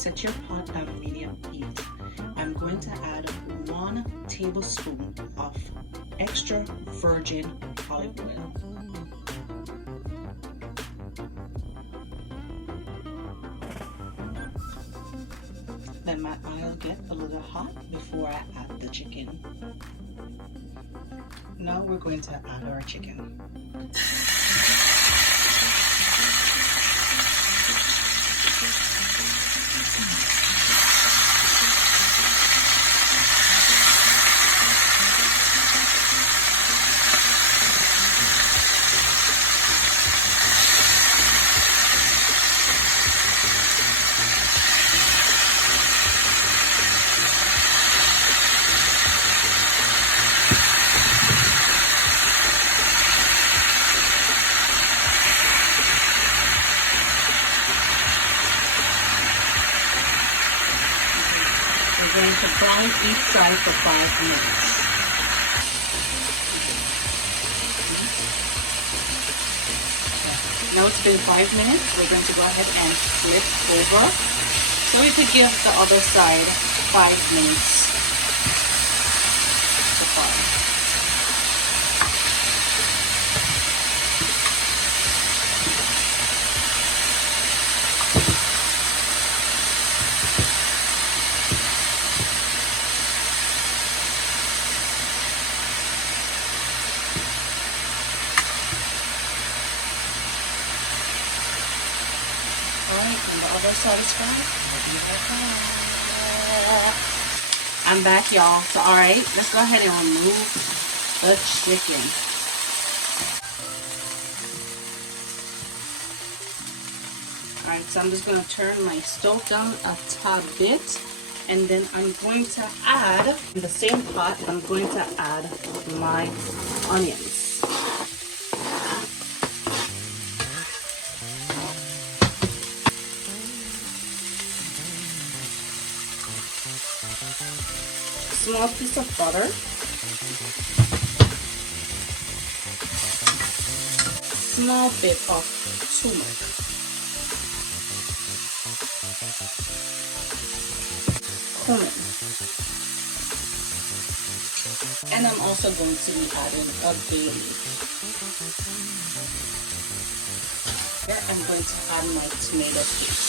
set your pot on medium heat. I'm going to add 1 tablespoon of extra virgin olive oil. Let my oil get a little hot before I add the chicken. Now we're going to add our chicken. We're going to brown each side for 5 minutes. Now it's been 5 minutes. We're going to go ahead and flip over so we could give the other side 5 minutes to fry. Alright, and the other side is fried. I'm back, y'all. So, alright, let's go ahead and remove the chicken. Alright, so I'm just going to turn my stove down a tad bit. And then I'm going to add, in the same pot, I'm going to add my onions. Small piece of butter, small bit of turmeric, cumin, and I'm also going to be adding a bay leaf. Here I'm going to add my tomato paste.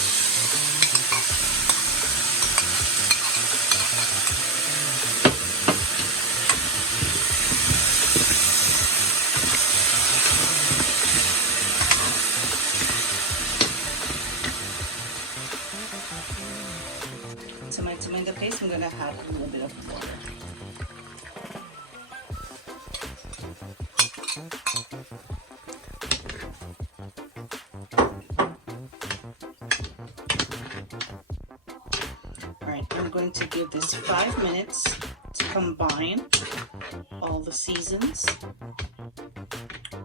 To my tomato paste, I'm going to add a little bit of water. Alright, I'm going to give this 5 minutes to combine all the seasons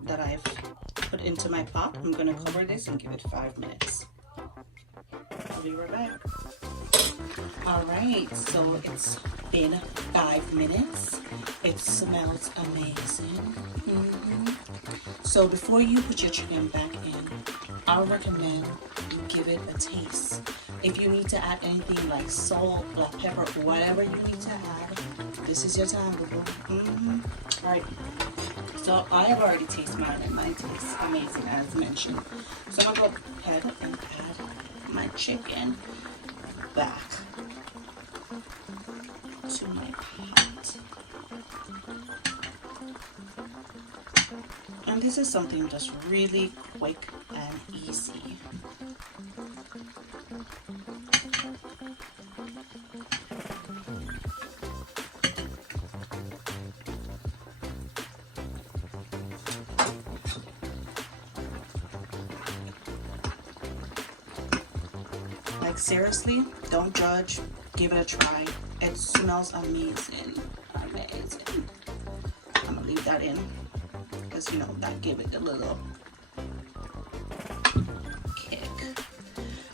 that I've put into my pot. I'm going to cover this and give it 5 minutes. I'll be right back. Alright, so it's been 5 minutes. It smells amazing. So before you put your chicken back in, I would recommend you give it a taste. If you need to add anything like salt, black pepper, whatever you need to add, this is your time, boo. Alright, so I have already tasted mine and mine tastes amazing as mentioned. So I'm going to go ahead and add my chicken back to my pot. And this is something just really quick and easy. Like seriously, don't judge, give it a try. It smells amazing, amazing. I'm gonna leave that in because you know that gave it a little kick.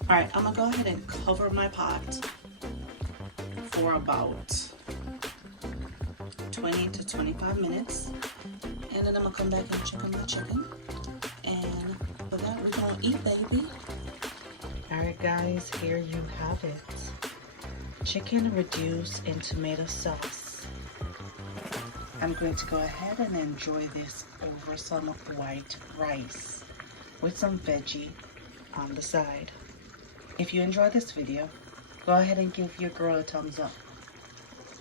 All right, I'm gonna go ahead and cover my pot for about 20 to 25 minutes, and then I'm gonna come back and check on my chicken, and for that we're gonna eat, baby. All right, guys. guys, here you have it. Chicken reduced in tomato sauce. I'm going to go ahead and enjoy this over some white rice with some veggie on the side. If you enjoy this video, go ahead and give your girl a thumbs up.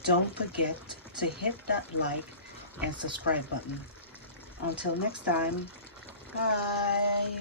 Don't forget to hit that like and subscribe button. Until next time, bye.